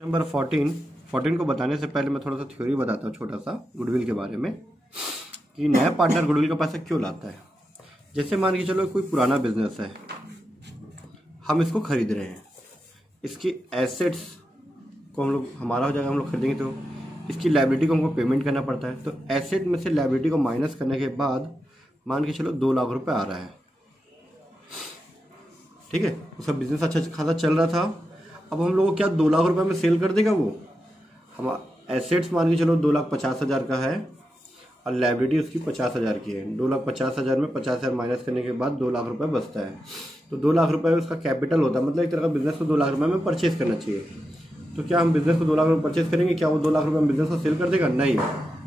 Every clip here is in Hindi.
नंबर 14 को बताने से पहले मैं थोड़ा सा थ्योरी बताता हूँ छोटा सा गुडविल के बारे में कि नया पार्टनर गुडविल का पैसा क्यों लाता है। जैसे मान के चलो कोई पुराना बिजनेस है, हम इसको खरीद रहे हैं, इसकी एसेट्स को हम लोग हमारा हो जाएगा, हम लोग खरीदेंगे तो इसकी लायबिलिटी को हमको पेमेंट करना पड़ता है। तो एसेट में से लायबिलिटी को माइनस करने के बाद मान के चलो 2 लाख रुपए आ रहा है, ठीक है। उसका बिजनेस अच्छा खासा चल रहा था। अब हम लोग को क्या 2 लाख रुपए में सेल कर देगा वो। हम एसेट्स मान के चलो 2,50,000 का है और लायबिलिटी उसकी 50,000 की है। 2,50,000 में 50,000 माइनस करने के बाद 2 लाख रुपए बचता है। तो 2 लाख रुपए उसका कैपिटल होता है, मतलब एक तरह का बिजनेस को 2 लाख रुपए में परचेज करना चाहिए। तो क्या हम बिजनेस को 2 लाख रुपए परचेज करेंगे? क्या वो 2 लाख रुपए में बिजनेस को सेल कर देगा? नहीं,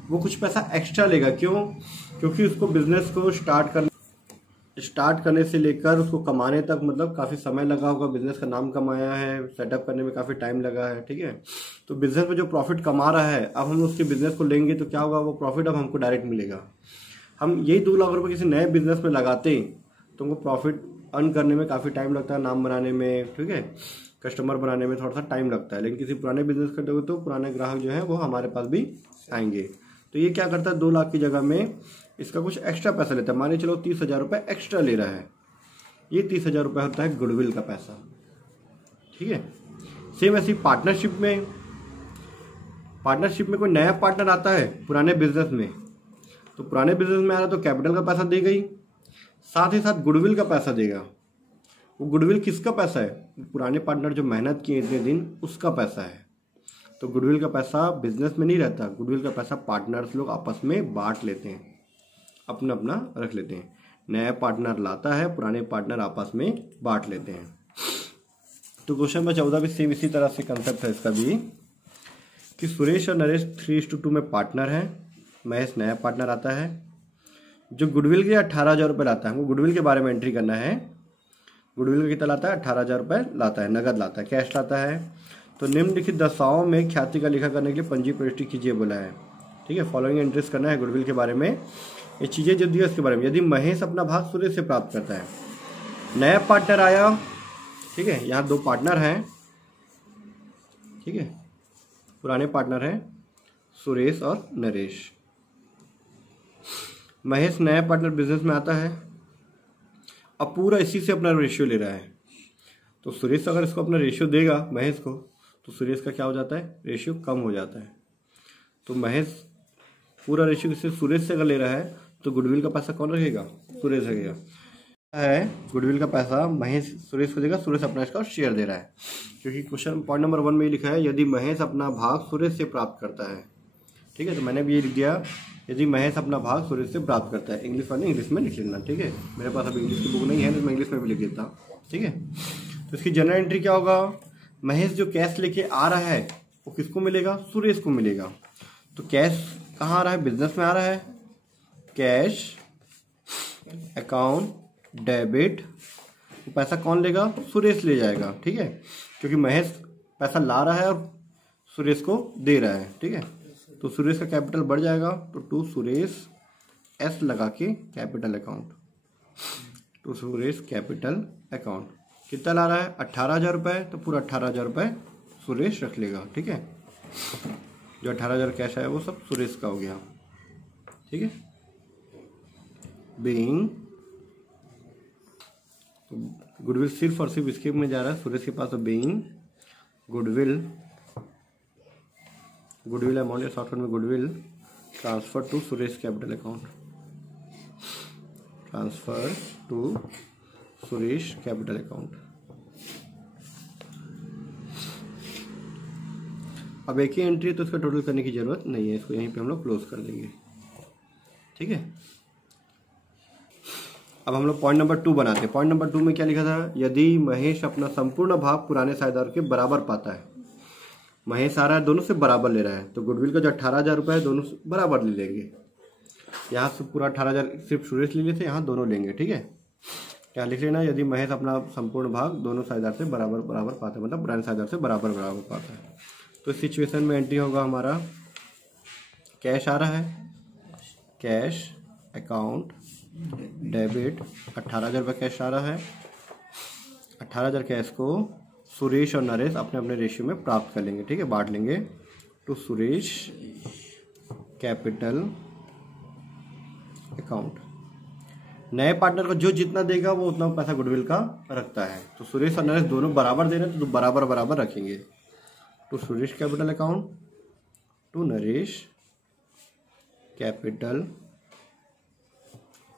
वो कुछ पैसा एक्स्ट्रा लेगा। क्यों? क्योंकि उसको बिजनेस को स्टार्ट करने से लेकर उसको कमाने तक मतलब काफ़ी समय लगा होगा, बिजनेस का नाम कमाया है, सेटअप करने में काफ़ी टाइम लगा है, ठीक है। तो बिजनेस में जो प्रॉफिट कमा रहा है, अब हम उसके बिजनेस को लेंगे तो क्या होगा, वो प्रॉफिट अब हमको डायरेक्ट मिलेगा। हम यही 2 लाख रुपए किसी नए बिजनेस में लगाते हैं तो हमको प्रॉफिट अर्न करने में काफ़ी टाइम लगता है, नाम बनाने में, ठीक है, कस्टमर बनाने में थोड़ा सा टाइम लगता है। लेकिन किसी पुराने बिजनेस करते हुए तो पुराने ग्राहक जो है वो हमारे पास भी आएंगे। तो ये क्या करता है, 2 लाख की जगह में इसका कुछ एक्स्ट्रा पैसा लेता है। मानिए चलो 30,000 रुपये एक्स्ट्रा ले रहा है। ये 30,000 रुपये होता है गुडविल का पैसा, ठीक है। सेम ऐसी पार्टनरशिप में कोई नया पार्टनर आता है पुराने बिजनेस में, तो पुराने बिजनेस में आ रहा तो कैपिटल का पैसा देगा ही, साथ ही साथ गुडविल का पैसा देगा। वो गुडविल किसका पैसा है? पुराने पार्टनर जो मेहनत किए इतने दिन, उसका पैसा है। तो गुडविल का पैसा बिजनेस में नहीं रहता, गुडविल का पैसा पार्टनर्स लोग आपस में बांट लेते हैं, अपना अपना रख लेते हैं। नया पार्टनर लाता है, पुराने पार्टनर आपस में बांट लेते हैं। तो क्वेश्चन नंबर 14 भी सेम इसी तरह से कंसेप्ट है इसका भी कि सुरेश और नरेश 3:2 में पार्टनर है। महेश नया पार्टनर आता है जो गुडविल के 18,000 रुपये लाता है। हमको गुडविल के बारे में एंट्री करना है। गुडविल का कितना लाता है? 18,000 रुपये लाता है, नगद लाता है, कैश लाता है। तो निम्नलिखित दशाओं में ख्याति का लेखा करने के लिए पंजी प्रविष्टि कीजिए बोला है, ठीक है। फॉलोइंग एंट्रीज करना है गुडविल के बारे में, ये चीज़ें जो दी है उसके बारे में। यदि महेश अपना भाग सुरेश से प्राप्त करता है, नया पार्टनर आया, ठीक है, यहाँ 2 पार्टनर हैं, ठीक है, पुराने पार्टनर हैं सुरेश और नरेश। महेश नया पार्टनर बिजनेस में आता है, अब पूरा इसी से अपना रेशियो ले रहा है। तो सुरेश अगर इसको अपना रेशियो देगा महेश को, तो सुरेश का क्या हो जाता है? रेशियो कम हो जाता है। तो महेश पूरा रेशियो किससे? सुरेश से अगर ले रहा है तो गुडविल का पैसा कौन रखेगा? सुरेश रखेगा। है गुडविल का पैसा महेश सुरेश को देगा, सुरेश अपना इसका शेयर दे रहा है। क्योंकि क्वेश्चन पॉइंट नंबर 1 में ये लिखा है यदि महेश अपना भाग सुरेश से प्राप्त करता है, ठीक है। तो मैंने भी ये लिख दिया, यदि महेश अपना भाग सुरेश से प्राप्त करता है। इंग्लिश वाले इंग्लिश में लिख लेना, ठीक है। मेरे पास अभी इंग्लिश की बुक नहीं है तो मैं इंग्लिश में भी लिख देता हूँ, ठीक है। तो इसकी जनरल एंट्री क्या होगा? महेश जो कैश लेके आ रहा है वो किसको मिलेगा? सुरेश को मिलेगा। तो कैश कहाँ आ रहा है? बिजनेस में आ रहा है। कैश अकाउंट डेबिट, तो पैसा कौन लेगा? सुरेश ले जाएगा, ठीक है। क्योंकि महेश पैसा ला रहा है और सुरेश को दे रहा है, ठीक है। तो सुरेश का कैपिटल बढ़ जाएगा, तो टू सुरेश एस लगा के capital account, to Suresh capital account. कितना ला रहा है? 18,000 रुपये, तो पूरा 18,000 रुपये सुरेश रख लेगा, ठीक है। जो 18,000 कैश है वो सब सुरेश का हो गया, ठीक है। बीइंग गुडविल सिर्फ और सिर्फ इसके में जा रहा है सुरेश के पास। तो बीइंग गुडविल अमाउंट या शॉर्ट फॉर्म में goodwill transfer to Suresh capital account, transfer to Suresh capital account. अब एक ही एंट्री है तो इसका टोटल करने की जरूरत नहीं है, इसको यहीं पे हम लोग क्लोज कर देंगे, ठीक है। अब हम लोग पॉइंट नंबर 2 बनाते हैं। पॉइंट नंबर 2 में क्या लिखा था? यदि महेश अपना संपूर्ण भाग पुराने साझेदार के बराबर पाता है। महेश आ रहा है, दोनों से बराबर ले रहा है, तो गुडविल का जो 18,000 रुपये है दोनों से बराबर ले लेंगे। यहाँ से पूरा 18,000 सिर्फ सुरेश ले लिए थे, यहाँ दोनों लेंगे, ठीक है। क्या लिख लेना? यदि महेश अपना संपूर्ण भाग दोनों साझेदार से बराबर पाता है, मतलब पुराने साझेदार से बराबर पाता है। तो इस सिचुएशन में एंट्री होगा हमारा, कैश आ रहा है, कैश अकाउंट डेबिट 18,000 रुपये कैश आ रहा है। 18,000 कैश को सुरेश और नरेश अपने अपने रेशियो में प्राप्त कर लेंगे, ठीक है, बांट लेंगे। तो सुरेश कैपिटल अकाउंट, नए पार्टनर को जो जितना देगा वो उतना पैसा गुडविल का रखता है। तो सुरेश और नरेश दोनों बराबर दे रहे हैं तो बराबर बराबर रखेंगे। तो Suresh capital account to Naresh capital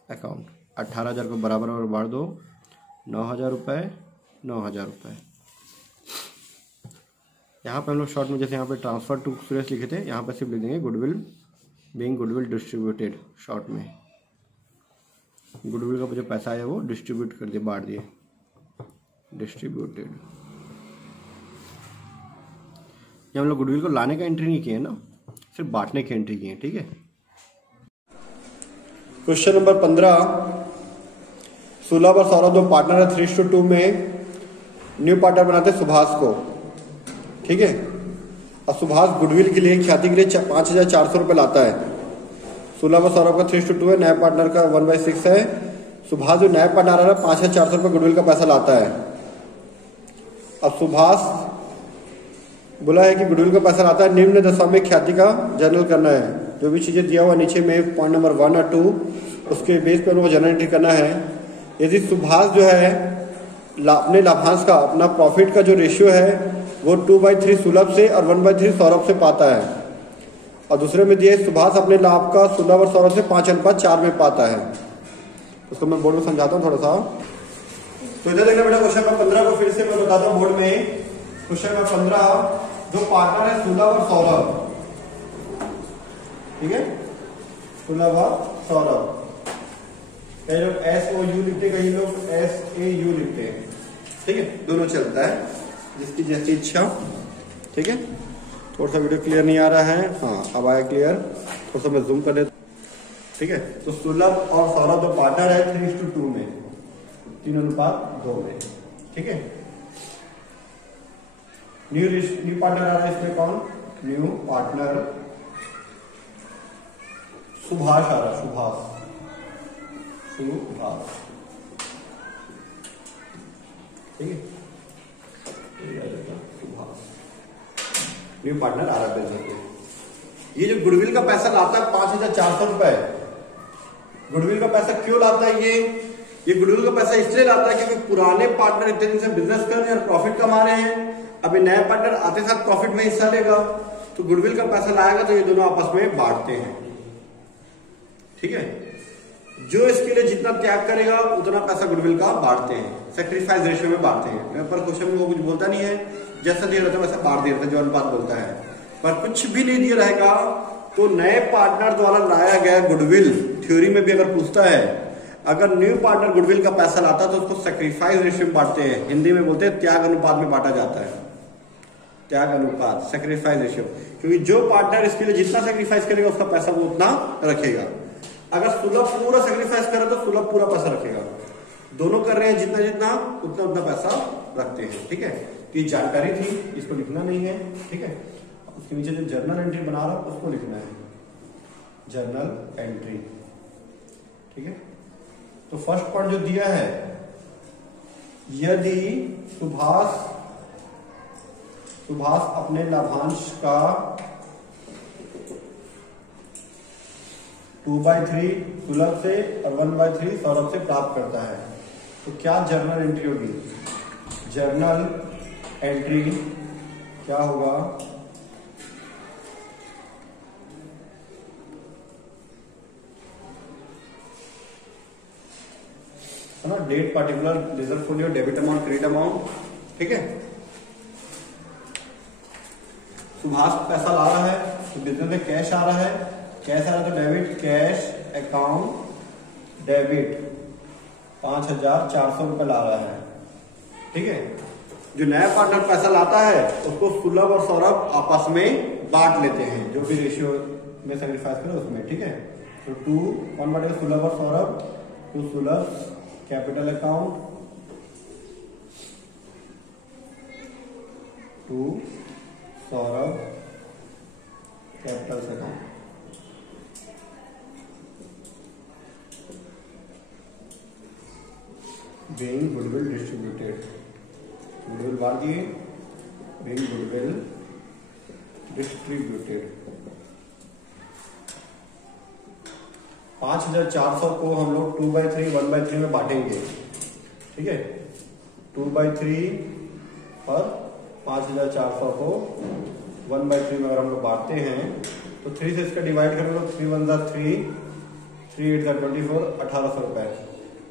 account, 18,000 को बराबर बराबर बांट दो, 9,000 रुपये 9,000 रुपये। यहाँ पे हम लोग शॉर्ट में जैसे यहाँ पे ट्रांसफर टू सुरेश लिखे थे, यहाँ पे सिर्फ लिख देंगे goodwill being goodwill distributed. Short में गुडविल का जो पैसा आया वो डिस्ट्रीब्यूट कर दिए, बांट दिए, डिस्ट्रीब्यूटेड। ये हम लोग गुडविल को लाने का एंट्री नहीं किए ना, सिर्फ बांटने की एंट्री किए, ठीक है। क्वेश्चन नंबर 15, सुलभ और सौरभ दो पार्टनर है, 3:2 में न्यू पार्टनर बनाते सुभाष को, ठीक है। और सुभाष गुडविल के लिए ख्याति के लिए 5,400 रुपये लाता है। सुलभ और सौरभ का 3:2 है, नया पार्टनर का 1/6 है। सुभाष जो नया पार्टनर आ रहा है 5,400 रुपये गुडविल का पैसा लाता है। अब सुभाष बोला है कि गुडविल का पैसा लाता है, निम्न दशा में ख्याति का जर्नल करना है। जो भी चीजें दिया हुआ नीचे में पॉइंट नंबर 1 और 2 उसके बेस पर जर्नल एंट्री करना है। यदि सुभाष जो है अपने लाभांश का, अपना प्रॉफिट का जो रेशियो है वो 2/3 सुलभ से और 1/3 सौरभ से पाता है, और दूसरे में दिए सुभाष अपने लाभ का सुलभ और सौरभ से 5:4 में पाता है। उसको मैं बोर्ड में समझाता हूँ थोड़ा सा। तो इधर देखना बेटा, क्वेश्चन नंबर 15 को फिर से मैं बताता हूँ बोर्ड में। क्वेश्चन नंबर 15, जो पार्टनर है सुलभ और सौरभ, ठीक है, सुलभ और सौरभ, कई लोग SOU लिखते, कई लोग SAU लिखते हैं, ठीक है, दोनों चलता है, जिसकी जैसी इच्छा, ठीक है। थोड़ा सा वीडियो क्लियर नहीं आ रहा है, हाँ अब आया क्लियर, थोड़ा सा मैं जूम कर देता, ठीक है। तो सुलभ और सौरभ दो पार्टनर है 3:2 में, 3:2 में, ठीक है। न्यू पार्टनर आ रहा है इसमें, कौन? न्यू पार्टनर सुभाष आ रहा है, सुभाष, ठीक है, न्यू पार्टनर आ रहा है। ये जो गुडविल का पैसा लाता है 5,400 रुपए, गुडविल का पैसा क्यों लाता है? ये गुडविल का पैसा इसलिए लाता है क्योंकि पुराने पार्टनर इतने दिन से बिजनेस कर रहे हैं और प्रॉफिट कमा रहे हैं। अभी नया पार्टनर आते साथ प्रॉफिट में हिस्सा लेगा, तो गुडविल का पैसा लाएगा तो ये दोनों आपस में बांटते हैं, ठीक है। जो इसके लिए जितना त्याग करेगा उतना पैसा गुडविल का बांटते हैं, सेक्रीफाइस रेशियो में बांटते हैं। पर क्वेश्चन में वो कुछ बोलता नहीं है, जैसा दिया रहता है वैसा बांट दिया रहता है, जो अनुपात बोलता है, पर कुछ भी नहीं दिया रहेगा। तो नए पार्टनर द्वारा लाया गया गुडविल, थ्योरी में भी अगर पूछता है, अगर न्यू पार्टनर गुडविल का पैसा लाता है तो उसको सेक्रीफाइस रेशियो में बांटते हैं, हिंदी में बोलते हैं त्याग अनुपात में बांटा जाता है, त्याग अनुपात, सेक्रीफाइस रेशियो। क्योंकि जो पार्टनर इसके लिए जितना सेक्रीफाइस करेगा उसका पैसा वो उतना रखेगा। अगर सुलभ पूरा सेक्रीफाइस करे तो सुलभ पूरा पैसा रखेगा, दोनों कर रहे हैं जितना जितना उतना उतना पैसा रखते हैं, ठीक है। तो ये जानकारी थी, इसको लिखना नहीं है, ठीक है। उसके नीचे जो जर्नल एंट्री बना रहा हूं उसको लिखना है, जर्नल एंट्री, ठीक है। तो फर्स्ट पॉइंट जो दिया है, यदि सुभाष अपने लाभांश का 2/3 सुलभ से और 1/3 सौरभ से प्राप्त करता है, तो क्या जर्नल एंट्री होगी? जर्नल एंट्री क्या होगा? है ना, date particular reserve folio, debit amount, credit amount, ठीक है। सुभाष पैसा ला रहा है तो बिजनेस में कैश आ रहा है, कैश आ रहा है तो डेबिट, कैश अकाउंट डेबिट 5,400 रुपए ला रहा है, ठीक है। जो नया पार्टनर पैसा लाता है उसको सुलभ और सौरभ आपस में बांट लेते हैं, जो भी रेशियो में सेक्रीफाइस करो उसमें, ठीक है। तो 2 कौन बांटेगा? सुलभ और सौरभ। तो Sulabh capital account to Saurabh capital account, being goodwill distributed, goodwill मार दिए, बीइंग गुडविल डिस्ट्रीब्यूटेड। 5400 को हम लोग 2/3 1/3 में बांटेंगे, ठीक है। 2/3 और 5400 को 1/3 में अगर हम लोग बांटते हैं तो 3 से इसका डिवाइड करेंगे तो 3 1 3, 3 8 24, 1800 रुपए।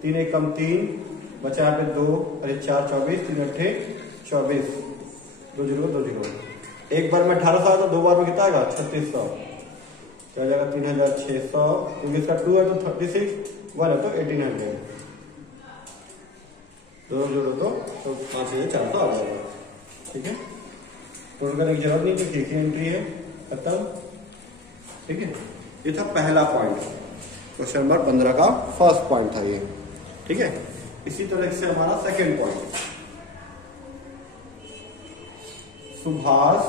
3 1 कम 3, बचा यहाँ पे 2, अरे 4 24, 3 8 24, 2 0 2 0। एक बार में 1800 तो दो बार में कितना आएगा 3600, क्या हो जाएगा 3600, क्योंकि इसका 2 है तो 36, 1 है तो 1800, दो जोड़ो तो 5400 आ जाएगा, ठीक है। टोटल करने की जरूरत नहीं क्योंकि एक ही एंट्री है, खत्म, ठीक है। ये था पहला पॉइंट, क्वेश्चन नंबर 15 का फर्स्ट पॉइंट था ये, ठीक है। इसी तरह से हमारा सेकंड पॉइंट, सुभाष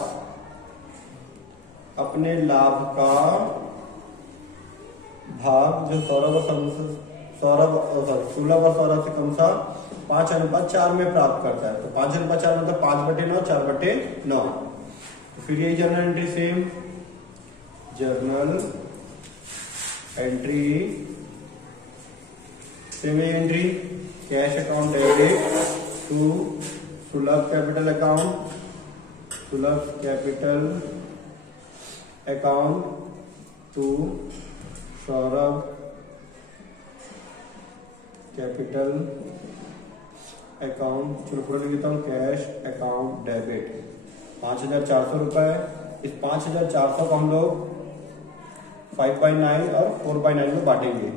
अपने लाभ का भाग जो सुलभ और सौरभ से कम सा 5:4 में प्राप्त करता है। तो 5:4 मतलब 5/9, 4/9। तो फिर यही journal entry same, journal entry same entry, cash account debit to Sulabh capital account, Sulabh capital account to Saurabh capital account. चलो पूरा लिख देता हूँ, कैश अकाउंट डेबिट 5400 रुपए। इस 5400 को हम लोग 5/9 और 4/9 में बांटेंगे।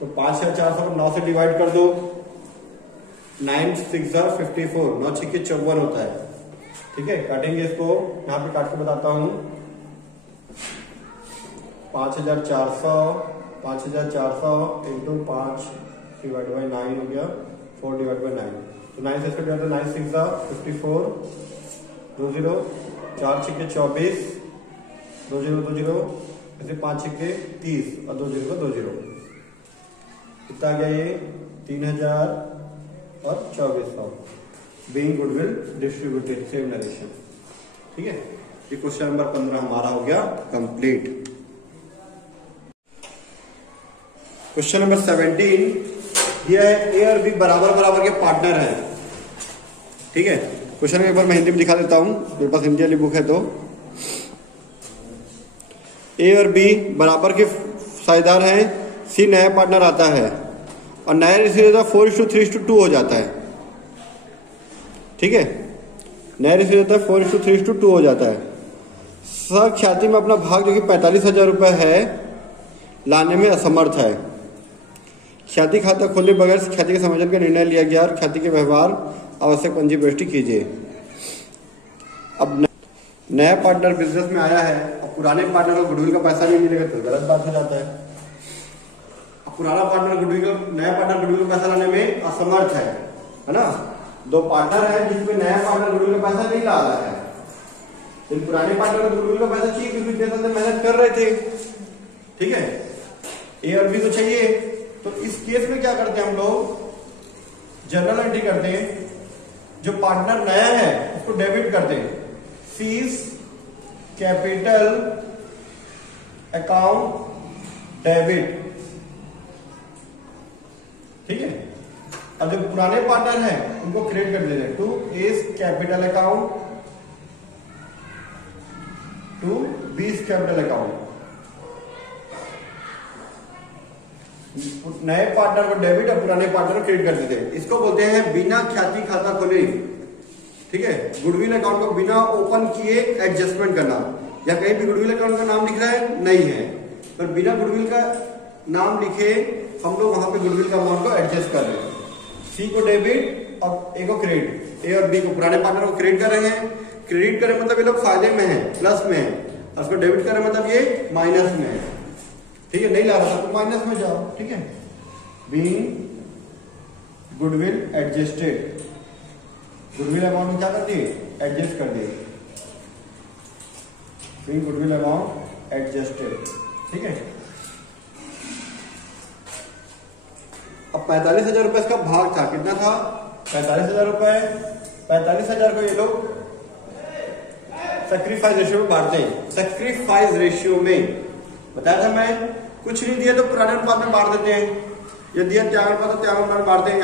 तो 5400 को 9 से डिवाइड कर दो, 9 6 54, 9 6 54 होता है, ठीक है। काटेंगे इसको, यहाँ पे काट के बताता हूं। 5400 इंटू 5 डिवाइड बाई 9 हो गया, 4 डिवाइड बाई 9। तो 9 से इसको डिवाइड 9 6 54, 2 0, 4 6 24, 2 0 2 0, ऐसे 5 6 30 और 2 0 2 0। कितना आ गया ये 3000 और 2400, being goodwill distributed, same narration, ठीक है। ये क्वेश्चन नंबर 15 हमारा हो गया कंप्लीट। क्वेश्चन नंबर 17 ये है, ए और बी बराबर बराबर के पार्टनर हैं, ठीक है। क्वेश्चन एक बार मैं हिंदी में दिखा देता हूं, मेरे पास हिंदी वाली बुक है। तो ए और बी बराबर के साझेदार हैं, सी नया पार्टनर आता है और नया रेशियो 4:3:2 हो जाता है, ठीक है। नया रेशियो 4:3:2 हो जाता है। ख्याति में अपना भाग जो कि 45,000 रुपए है लाने में असमर्थ है। ख्याति खाता खोले बगैर ख्याति के समायोजन का निर्णय लिया गया और ख्याति के व्यवहार आवश्यक पंजी प्रविष्टि कीजिए। अब नया पार्टनर बिजनेस में आया है और पुराने पार्टनर को गुडविल का पैसा नहीं मिलेगा तो गलत बात हो जाता है। पुराना पार्टनर गुडविल का, नया पार्टनर गुडविल का पैसा लाने में असमर्थ है ना। दो पार्टनर है जिसमें नया पार्टनर गुडविल का पैसा नहीं ला रहा है, लेकिन पुराने पार्टनर को गुडविल का पैसा चाहिए क्योंकि बिजनेस में मेहनत कर रहे थे, ठीक है। ए और बी तो चाहिए, तो इस केस में क्या करते हैं हम लोग, जर्नल एंट्री करते हैं। जो पार्टनर नया है उसको डेबिट करते हैं, सीज कैपिटल अकाउंट डेबिट, ठीक है। अब जो पुराने पार्टनर हैं उनको क्रिएट कर देते हैं, to S capital account to B's capital account. नए पार्टनर को डेबिट और पुराने पार्टनर को क्रिएट कर देते हैं। इसको बोलते हैं बिना ख्याति खाता खोले, ठीक है। गुडविल अकाउंट को बिना ओपन किए एडजस्टमेंट करना, या कहीं भी गुडविल अकाउंट का नाम लिख रहा है नहीं है, पर बिना गुडविल का नाम लिखे हम लोग वहां पे गुडविल का अमाउंट को एडजस्ट कर रहे हैं। सी को डेबिट और ए को क्रेडिट, ए और बी को पुराने पार्टनर को क्रेडिट कर रहे हैं। क्रेडिट करे मतलब ये लोग फायदे में है, प्लस में है, और उसको डेबिट करे मतलब ये माइनस में है, ठीक है। नहीं ला रहा था तो माइनस में जाओ, ठीक है। Being goodwill adjusted, goodwill amount में क्या कर दिए, एडजस्ट कर दिए। बीइंग गुडविल अमाउंट एडजस्टेड, ठीक है। अब 45,000 रुपए इसका भाग था, कितना था 45,000 रुपए। 45,000 को ये लोग सैक्रिफाइस रेशियो में बांटते हैं। सैक्रिफाइस रेशियो में बताया था मैं, कुछ नहीं दिया तो पुराने अनुपात में बांट देते हैं, ये दिया त्याग अनुपात तो त्याग अनुपात में बांटते हैं।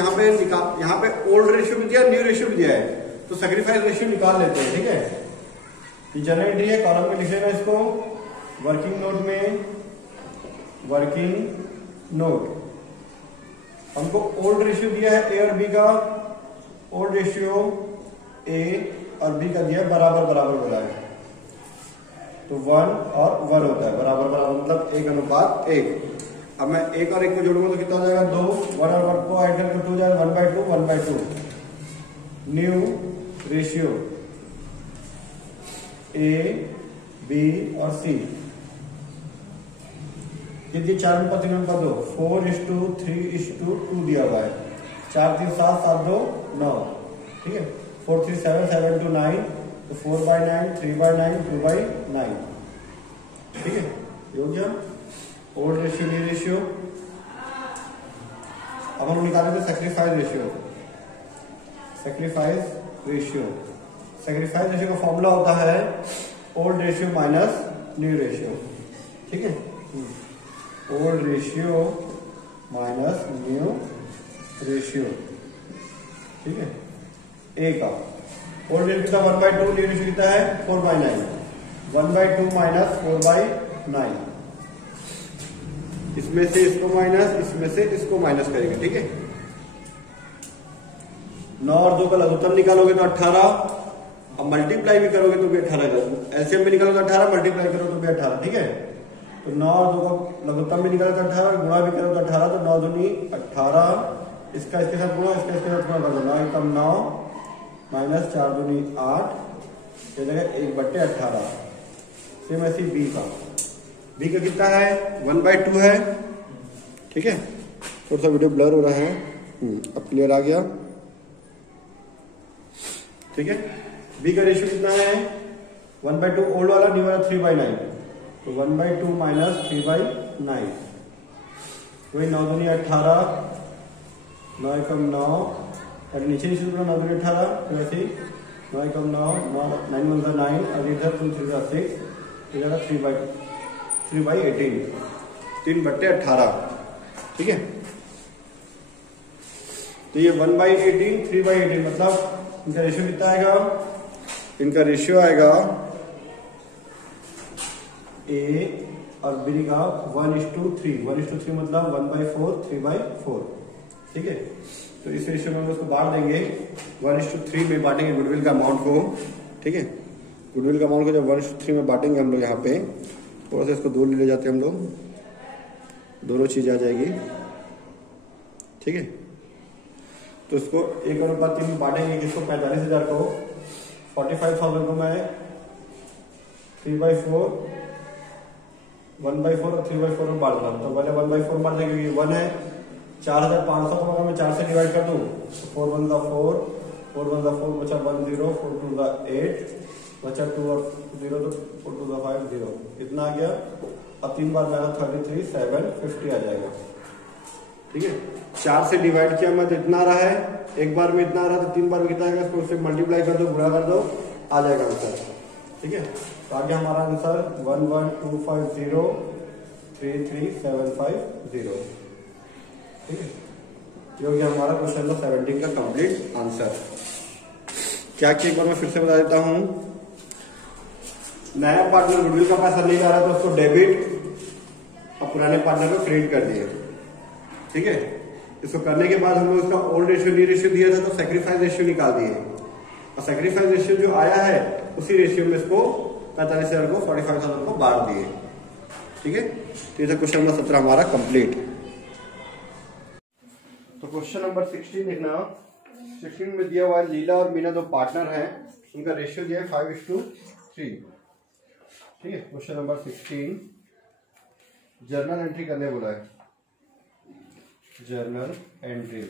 यहाँ पे ओल्ड रेशियो भी दिया, न्यू रेशियो भी दिया है, तो सैक्रिफाइस रेशियो निकाल लेते हैं। ठीक है, ये जनरल एंट्री है, कॉलम में लिख लेना इसको, वर्किंग नोट में, वर्किंग नोट। हमको ओल्ड रेशियो दिया है ए और बी का, ओल्ड रेशियो ए और बी का दिया बराबर बराबर बोला है, तो 1 और 1 होता है, बराबर बराबर मतलब 1:1। अब मैं 1 और 1 को जोड़ूंगा तो कितना हो जाएगा 2, 1 और 1 को ऐड करके 2 हो जाएगा 1/2, 1/2। न्यू रेशियो ए बी और सी, यदि 4:3:2, 4:3:2 दिया हुआ है, 4 3 7 7 2 9। ठीक है, 4 3 7 7 2 9, तो 4/9, 3/9, 2/9। ठीक है, ये हो गया ओल्ड रेशियो, न्यू रेशियो। अब हम निकालेंगे sacrifice ratio. Sacrifice ratio, sacrifice ratio का फॉर्मूला होता है old ratio minus new ratio. ठीक है, old ratio minus new ratio. ठीक है, ए का ओल्ड रेशियो कितना 1/2, न्यू रेशियो कितना है 4/9, 1/2 माइनस 4/9। इसमें से इसको माइनस, इसमें से इसको माइनस करेंगे। ठीक है, 9 और 2 का लघुत्तम निकालोगे तो 18, अब मल्टीप्लाई भी करोगे तो भी 18, एलसीएम भी निकालोगे तो 18, मल्टीप्लाई करो तो भी 18। ठीक है, तो 9 और 2 का लघुत्तम भी निकालो तो 18, गुणा भी करो तो 18, तो 9 दूनी 18, इसका इसके साथ गुणा, इसका इसके साथ गुणा कर दो, 9 एकम 9 माइनस 4 दूनी 8, ये जगह 1/18। सेम ऐसी बी का, बी का कितना है 1/2 है। ठीक है, थोड़ा सा वीडियो ब्लर हो रहा है, अब क्लियर आ गया। ठीक है, बी का रेशियो कितना है 1/2, ओल्ड वाला, न्यू वाला 3/9, तो 1/2 माइनस 3/9, वही 9 दूनी 18, 9 एकम 9, और नीचे नीचे 9 दूनी 18, फिर ऐसे 9 एकम 9, 9 1 9, और इधर 2 3 6, इधर 3/18, 3/18। ठीक है, तो ये 1/18, 3/18 मतलब इनका रेशियो कितना आएगा, इनका रेशियो आएगा ए और बी का 1:3, 1:3 मतलब 1/4, 3/4। ठीक है, तो इस रेशियो में हम उसको बांट देंगे, 1:3 में बांटेंगे गुडविल का अमाउंट को। ठीक है, गुडविल का अमाउंट को जब 1:3 में बांटेंगे हम लोग, यहाँ पे थोड़ा सा इसको दूर ले जाते हैं हम लोग, दोनों चीज आ जाएगी। ठीक है, तो इसको 1:3 में बांटेंगे, किसको 45,000 को, 45,000 को मैं 3/4, 1/4 और 3/4 में बांट रहा हूँ। तो पहले 1/4 बांट देंगे, क्योंकि 1 है, 4,500 को अगर मैं 4 से डिवाइड कर दूं, 4 1 4, 4 1 4 बचा 1 0, 4 2 8, बचा 2 और 0, तो 4 2 5 0, कितना आ गया, और 3 बार मेरा 33 7 50 आ जाएगा। ठीक है, 4 से डिवाइड किया मैं तो इतना आ रहा है, एक बार में इतना आ रहा है, तो 3 बार में कितना आएगा, उसको मल्टीप्लाई कर दो, गुणा कर दो, आ जाएगा आंसर। ठीक है, तो आगे हमारा आंसर 11250 33750। ठीक है, ये हो गया हमारा क्वेश्चन नंबर 17 का कंप्लीट आंसर। क्या कि एक बार मैं फिर से बता देता हूं, नया पार्टनर गुडविल का पैसा नहीं आ रहा तो उसको डेबिट और पुराने पार्टनर को क्रेडिट कर दिए। ठीक है, इसको करने के बाद हम लोग इसका ओल्ड रेशियो न्यू रेशियो दिया था, तो सैक्रिफाइस रेशियो निकाल दिए, और सैक्रिफाइस रेशियो जो आया है उसी रेशियो में इसको 45,000 को 45,000 को बांट दिए। ठीक है, तो ये था क्वेश्चन नंबर 17 हमारा कंप्लीट। तो क्वेश्चन नंबर 16 देखना, 16 में दिया हुआ है लीला और मीना दो पार्टनर हैं, उनका रेशियो दिया है 5:3। ठीक है, क्वेश्चन नंबर 16 जर्नल एंट्री करने बोला है, जर्नल एंट्री।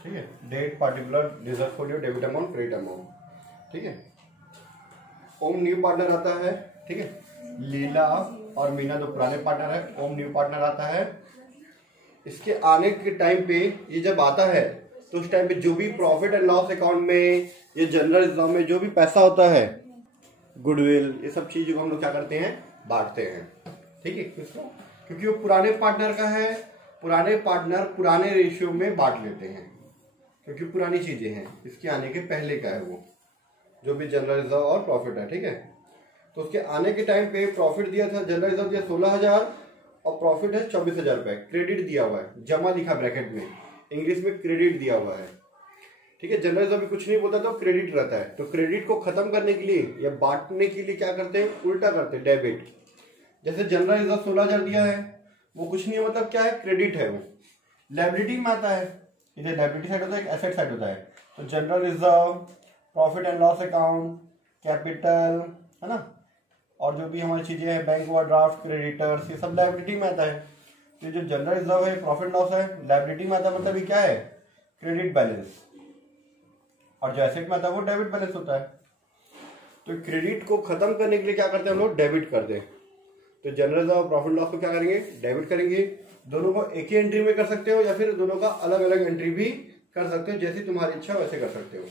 ठीक है, date, particular, deserve for your debit amount, credit amount. ठीक है। ओम न्यू पार्टनर आता है, ठीक है। लीला और मीना दो पुराने पार्टनर है, ओम न्यू पार्टनर आता है। इसके आने के टाइम पे ये जब आता है तो उस टाइम पे जो भी प्रॉफिट एंड लॉस अकाउंट में, ये जनरल रिजर्व में जो भी पैसा होता है, गुडविल, ये सब चीजों को हम लोग क्या करते हैं, बांटते हैं, ठीक है। किसको? क्योंकि वो पुराने पार्टनर का है, पुराने पार्टनर पुराने रेशियो में बांट लेते हैं, क्योंकि पुरानी चीजें हैं, इसके आने के पहले का है वो, जो भी जनरल रिजर्व और प्रॉफिट है, ठीक है। तो उसके आने के टाइम पे प्रॉफिट दिया था, जनरल रिजर्व दिया 16,000 और प्रॉफिट है 24,000 रुपए, क्रेडिट दिया हुआ है, जमा लिखा ब्रैकेट में, इंग्लिश में क्रेडिट दिया हुआ है, ठीक है। जनरल रिजर्व भी कुछ नहीं बोलता तो क्रेडिट रहता है। तो क्रेडिट को खत्म करने के लिए या बांटने के लिए क्या करते हैं, उल्टा करते हैं, डेबिट। जैसे जनरल रिजर्व 16,000 दिया है, वो कुछ नहीं है, मतलब क्या है, क्रेडिट है वो, लायबिलिटी में आता है। इधर लायबिलिटी साइड होता है, एसेट साइड होता है। तो general reserve, profit and loss account, capital, है ना, और जो भी हमारी चीजें हैं, बैंक ओवरड्राफ्ट, क्रेडिटर्स, ये सब लायबिलिटी में आता है। तो जो जनरल रिजर्व है, प्रॉफिट लॉस है, लायबिलिटी में आता है, मतलब ये क्या है, क्रेडिट बैलेंस। और जो एसेट में आता है वो डेबिट बैलेंस होता है। तो क्रेडिट को खत्म करने के लिए क्या करते हैं हम लोग, डेबिट करते हैं। तो जनरल रिजर्व, प्रॉफिट लॉस को क्या करेंगे, डेबिट करेंगे। दोनों को एक ही एंट्री में कर सकते हो या फिर दोनों का अलग अलग एंट्री भी कर सकते हो, जैसी तुम्हारी इच्छा वैसे कर सकते हो,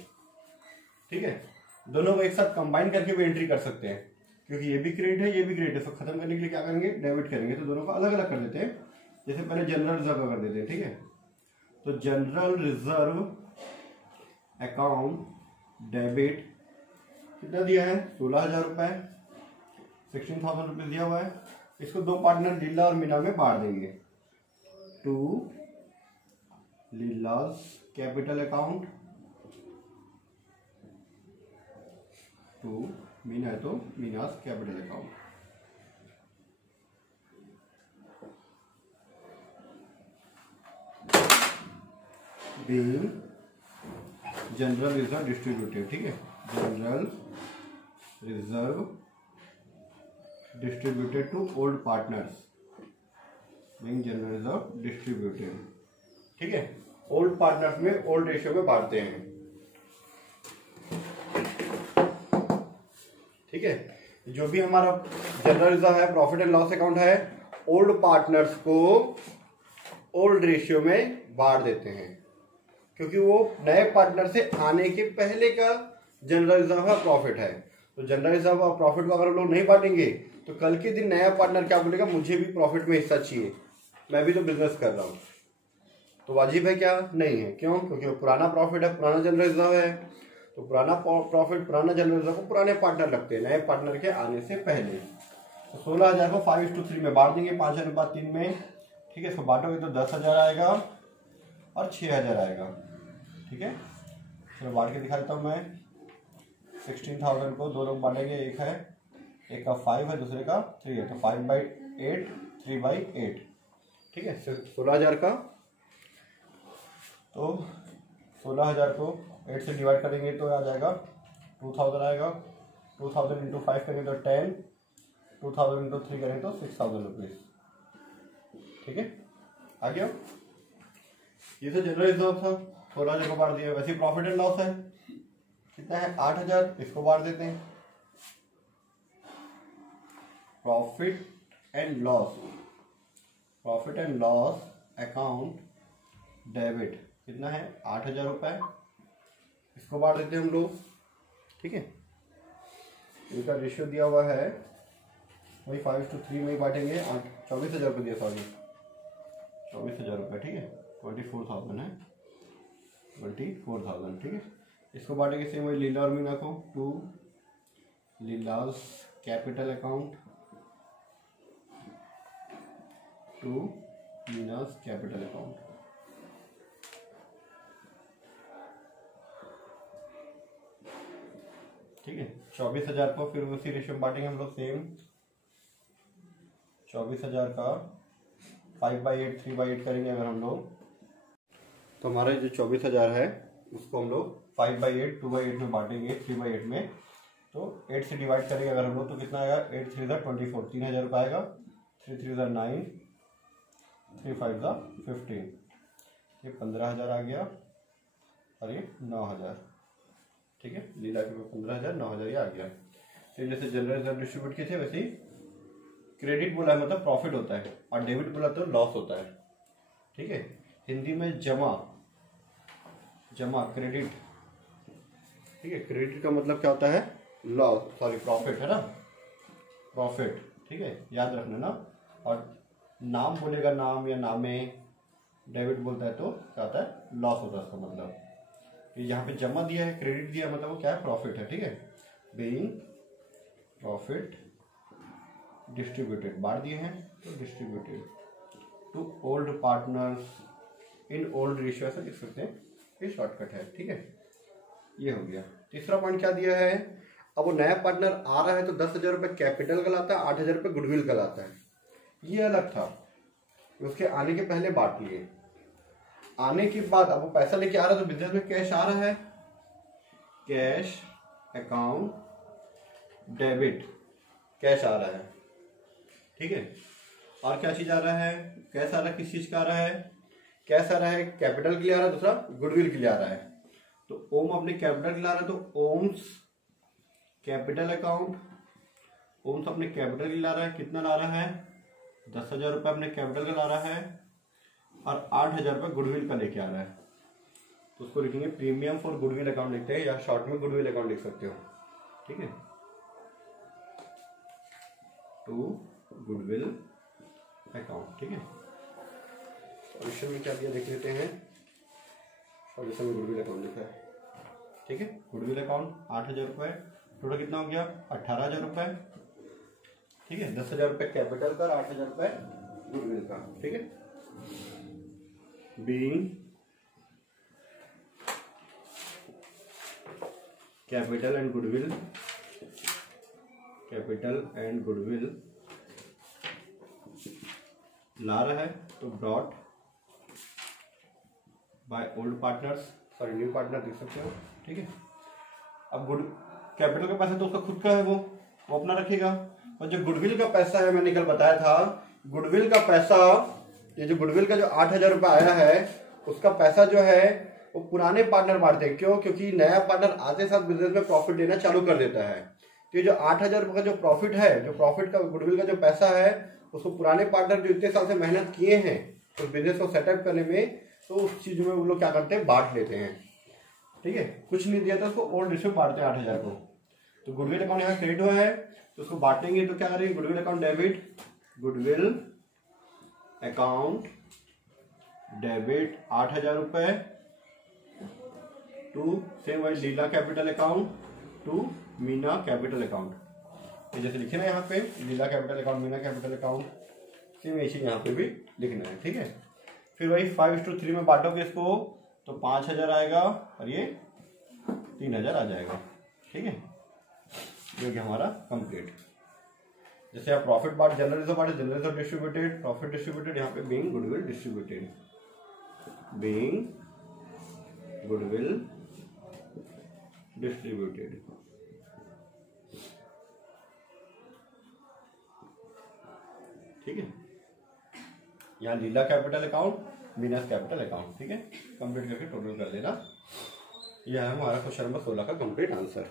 ठीक है। दोनों को एक साथ कंबाइन करके भी एंट्री कर सकते हैं, क्योंकि ये भी क्रेडिट है, ये भी क्रेडिट है। तो खत्म करने के लिए क्या करेंगे, डेबिट करेंगे। तो दोनों को अलग अलग कर देते हैं, जैसे पहले जनरल रिजर्व का कर देते हैं, ठीक है। तो जनरल रिजर्व अकाउंट डेबिट कितना दिया है, 16,000 रुपए, 16,000 रुपये दिया हुआ है। इसको दो पार्टनर लीला और मीना में बांट देंगे। To Leela's capital account, to Meena है तो Meena's capital account. Being general reserve distributed, ठीक है। General reserve distributed to old partners, being general reserve distributed, ठीक है। ओल्ड पार्टनर्स में ओल्ड रेशियो में बांटते हैं, ठीक है। जो भी हमारा जनरल रिजर्व है, प्रॉफिट एंड लॉस अकाउंट है, ओल्ड पार्टनर्स को ओल्ड रेशियो में बांट देते हैं, क्योंकि वो नए पार्टनर से आने के पहले का जनरल रिजर्व है, प्रॉफिट है। तो जनरल रिजर्व और प्रॉफिट को अगर हम लोग नहीं बांटेंगे तो कल के दिन नया पार्टनर क्या बोलेगा, मुझे भी प्रॉफिट में हिस्सा चाहिए, मैं भी तो बिजनेस कर रहा हूँ। तो वाजिब है क्या, नहीं है। क्यों? क्योंकि वो पुराना प्रॉफिट है, पुराना जनरल रिजर्व है। तो पुराना प्रॉफिट, पुराना जनरल रिजर्व को पुराने पार्टनर लगते हैं, नए पार्टनर के आने से पहले। तो 16,000 को 5:3 में बांट देंगे, 5:3 में, ठीक है। इसको बांटोगे तो 10,000 आएगा और 6,000 आएगा, ठीक है। चलो बांट के दिखा देता हूँ मैं। 16,000 को दो लोग बांटेंगे, एक का 5 है, दूसरे का 3 है, तो 5/8, 3/8, ठीक है। 16,000 का, तो 16,000 को 8 से डिवाइड करेंगे तो आ जाएगा 2,000 आएगा। 2,000 इंटू 5 करेंगे तो 10, 2,000 इंटू 3 करेंगे तो 6,000 रुपीज, ठीक है। आ गया। ये तो जनरल रिजर्व था, 16,000 को बांट दिया। वैसे प्रॉफिट एंड लॉस है, कितना है, 8,000, इसको बांट देते हैं। Profit and loss, profit and loss account debit कितना है, 8,000 रुपए, इसको बांट देते हैं हम लोग, ठीक है। इनका रेशियो दिया हुआ है, वही 5:3 में ही बांटेंगे। 24,000 रुपये दिया, सॉरी 24,000 रुपये, ठीक है। 24,000 है, 24,000, ठीक है। इसको बांटेंगे सेम वही लीला और मीना को। To Leela's capital account, to Meena's capital account, ठीक है। 24,000 को फिर उसी रेशियो में बांटेंगे हम लोग सेम। 24,000 का 5/8, 3/8 करेंगे अगर हम लोग, तो हमारा जो 24,000 है उसको हम लोग 5/8, 2/8 में बांटेंगे, 3/8 में। तो 8 से डिवाइड करेंगे अगर हम लोग तो कितना आएगा, 8 3 24, 3,000 रुपये आएगा। 3 3 9, 3 5 15, ये 15,000 आ गया और ये 9,000, ठीक है, लीला के 15,000, 9,000 ये आ गया। फिर जैसे जनरल रिजर्व डिस्ट्रीब्यूट किए थे वैसे ही क्रेडिट बोला है मतलब प्रॉफिट होता है, और डेबिट बोला तो लॉस होता है। ठीक है, हिंदी में जमा, जमा क्रेडिट। ठीक है, क्रेडिट का मतलब क्या होता है, लॉस, सॉरी प्रॉफिट है ना, प्रॉफिट। ठीक है, याद रखना ना। और नाम बोलेगा नाम या नामे, डेबिट बोलता है तो क्या होता है, लॉस होता है उसका मतलब। यहाँ पे जमा दिया है, क्रेडिट दिया मतलब वो क्या है, प्रॉफिट है। ठीक है, बीइंग प्रॉफिट डिस्ट्रीब्यूटेड, बांट दिए हैं तो distributed to old partners in old ratio, ऐसा लिख सकते हैं, ये शॉर्टकट है। ठीक है, ये हो गया। तीसरा पॉइंट क्या दिया है, अब वो नया पार्टनर आ रहा है तो 10,000 रुपये कैपिटल का लाता है, 8,000 रुपये गुडविल का लाता है। ये अलग था, उसके आने के पहले बांट लिए। आने के बाद अब वो पैसा लेके आ रहा है तो बिजनेस में कैश आ रहा है, कैश अकाउंट डेबिट, कैश आ रहा है। ठीक है, और क्या चीज आ रहा है, कैश आ रहा है, किस चीज का आ रहा है, कैश आ रहा है कैपिटल के लिए आ रहा है, दूसरा गुडविल के लिए आ रहा है। तो ओम अपने कैपिटल के लिए आ रहा है तो ओम्स कैपिटल अकाउंट, ओम्स अपने कैपिटल के लिए ला रहा है, कितना ला रहा है, 10,000 रुपये अपने कैपिटल का ला रहा है, और 8,000 रुपये गुडविल का लेके आ रहा है। तो उसको लिखेंगे प्रीमियम फॉर गुडविल अकाउंट लिखते हैं, या शॉर्ट में गुडविल अकाउंट लिख सकते हो। ठीक है, टू गुडविल अकाउंट। ठीक है, सॉल्यूशन में क्या दिया देख लेते हैं। सॉल्यूशन में गुडविल अकाउंट लिखा है। ठीक है, गुडविल अकाउंट 8,000 रुपये, टोटल कितना हो गया, 18,000 रुपये। ठीक है, 10,000 रुपये कैपिटल का, 8,000 रुपये गुडविल का। ठीक है, being capital and goodwill, capital and goodwill ला रहा है तो brought by old partners, sorry new partner देख सकते हो। ठीक है, अब गुड कैपिटल का पैसा तो उसका खुद का है, वो अपना रखेगा, और जो गुडविल का पैसा है, मैंने कल बताया था, गुडविल का पैसा, ये जो गुडविल का जो 8,000 रुपये आया है, उसका पैसा जो है वो पुराने पार्टनर बांटते हैं। क्यों, क्योंकि नया पार्टनर आते साथ बिजनेस में प्रॉफिट देना चालू कर देता है। तो ये जो 8,000 रुपये का जो प्रॉफिट है, जो प्रॉफिट का गुडविल का जो पैसा है, उसको पुराने पार्टनर जो इतने साल से मेहनत किए हैं उस बिजनेस को सेटअप करने में, तो उस चीज में वो लोग क्या करते हैं, बांट लेते हैं। ठीक है, कुछ नहीं दिया था उसको, ओल्ड रेशियो बांटते हैं 8,000 को। तो गुडविल अकाउंट यहाँ क्रेडिट हुआ है तो उसको बांटेंगे तो क्या करेंगे, goodwill account debit, goodwill account debit 8,000 रुपये टू सेम वही Leela capital account to Meena capital account. जैसे लिखे ना यहाँ पे, Leela capital account, Meena capital account, same ऐसे यहाँ पे भी लिखना है। ठीक है, फिर वही 5:3 में बांटोगे इसको तो 5,000 आएगा और ये 3,000 आ जाएगा। ठीक है, जो कि हमारा कंप्लीट। जैसे आप प्रॉफिट बांट, जनरल रिजर्व बांटे, general reserve distributed, profit distributed, यहाँ पे being goodwill distributed, being goodwill distributed. ठीक है, यहाँ Leela capital account, Meena's capital account. ठीक है, कंप्लीट करके टोटल कर लेना। यह है हमारा क्वेश्चन नंबर 16 का कंप्लीट आंसर।